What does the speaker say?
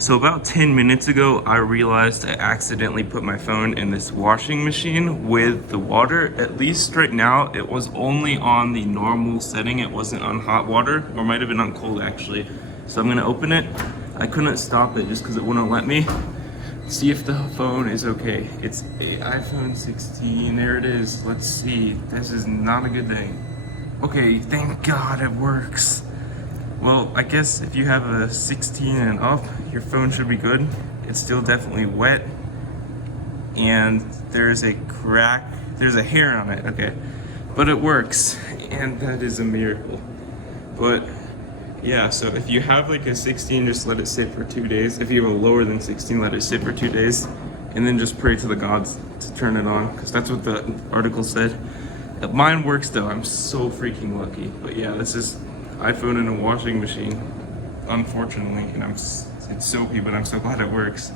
So about 10 minutes ago, I realized I accidentally put my phone in this washing machine with the water. At least right now, it was only on the normal setting. It wasn't on hot water, or might have been on cold actually. So I'm gonna open it. I couldn't stop it just because it wouldn't let me. See if the phone is okay. It's a iPhone 16, there it is. Let's see, this is not a good thing. Okay, thank God it works. Well, I guess if you have a 16 and up, your phone should be good. It's still definitely wet. And there's a crack, there's a hair on it, okay. But it works, and that is a miracle. But yeah, so if you have like a 16, just let it sit for 2 days. If you have a lower than 16, let it sit for 2 days. And then just pray to the gods to turn it on, because that's what the article said. Mine works though, I'm so freaking lucky. But yeah, this is iPhone in a washing machine, unfortunately, and it's soapy, but I'm so glad it works.